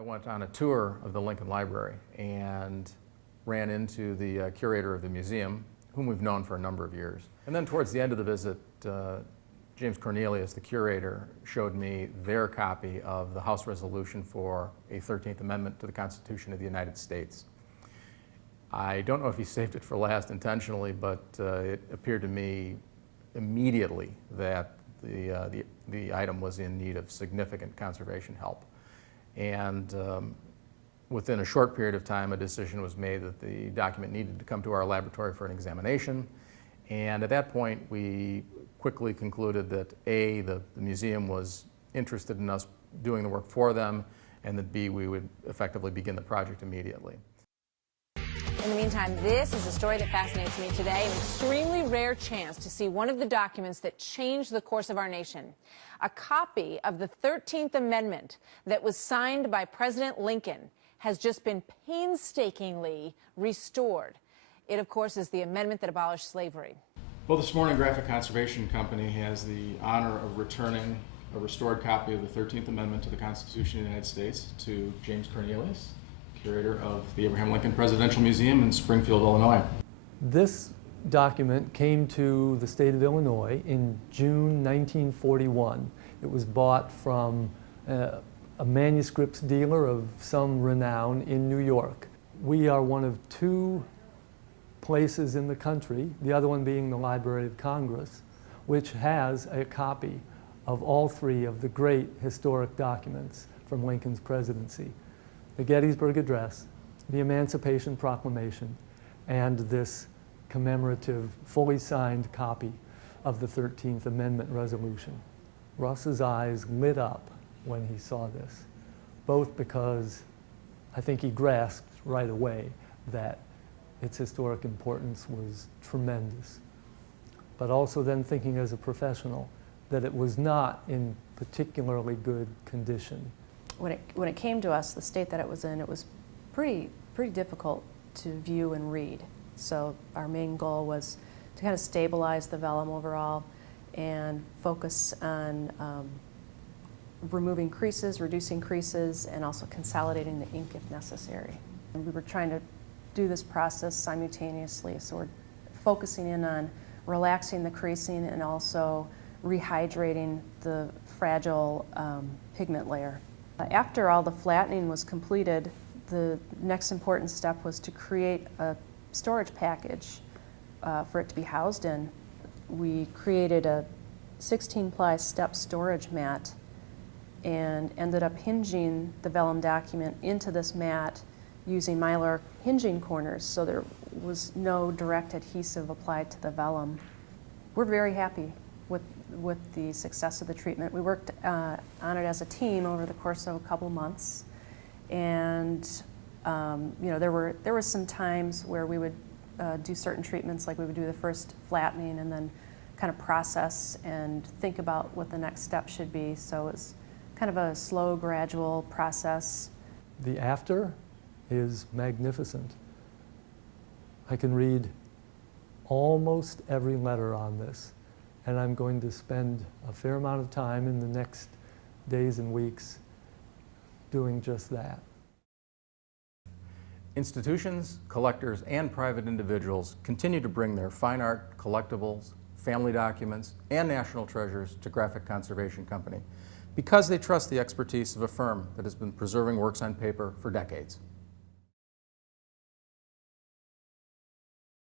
I went on a tour of the Lincoln Library and ran into the curator of the museum, whom we've known for a number of years. And then towards the end of the visit, James Cornelius, the curator, showed me their copy of the House resolution for a 13th Amendment to the Constitution of the United States. I don't know if he saved it for last intentionally, but it appeared to me immediately that the item was in need of significant conservation help. And within a short period of time, a decision was made that the document needed to come to our laboratory for an examination. And at that point, we quickly concluded that A, the museum was interested in us doing the work for them, and that B, we would effectively begin the project immediately. In the meantime, this is a story that fascinates me today, an extremely rare chance to see one of the documents that changed the course of our nation. A copy of the 13th Amendment that was signed by President Lincoln has just been painstakingly restored. It, of course, is the amendment that abolished slavery. Well, this morning, Graphic Conservation Company has the honor of returning a restored copy of the 13th Amendment to the Constitution of the United States to James Cornelius, curator of the Abraham Lincoln Presidential Museum in Springfield, Illinois. This document came to the state of Illinois in June 1941. It was bought from a manuscripts dealer of some renown in New York. We are one of two places in the country, the other one being the Library of Congress, which has a copy of all three of the great historic documents from Lincoln's presidency: the Gettysburg Address, the Emancipation Proclamation, and this commemorative, fully signed copy of the 13th Amendment resolution. Russ's eyes lit up when he saw this, both because I think he grasped right away that its historic importance was tremendous, but also then thinking as a professional that it was not in particularly good condition. When it came to us, the state that it was in, it was pretty difficult to view and read. So our main goal was to kind of stabilize the vellum overall and focus on removing creases, reducing creases, and also consolidating the ink if necessary. And we were trying to do this process simultaneously, so we're focusing in on relaxing the creasing and also rehydrating the fragile pigment layer. After all the flattening was completed, the next important step was to create a storage package for it to be housed in. We created a 16-ply step storage mat and ended up hinging the vellum document into this mat using Mylar hinging corners, so there was no direct adhesive applied to the vellum. We're very happy with the success of the treatment. We worked on it as a team over the course of a couple months, and there were some times where we would do certain treatments, like we would do the first flattening and then kind of process and think about what the next step should be. So it's kind of a slow, gradual process. The after is magnificent. I can read almost every letter on this, and I'm going to spend a fair amount of time in the next days and weeks doing just that. Institutions, collectors, and private individuals continue to bring their fine art, collectibles, family documents, and national treasures to Graphic Conservation Company because they trust the expertise of a firm that has been preserving works on paper for decades.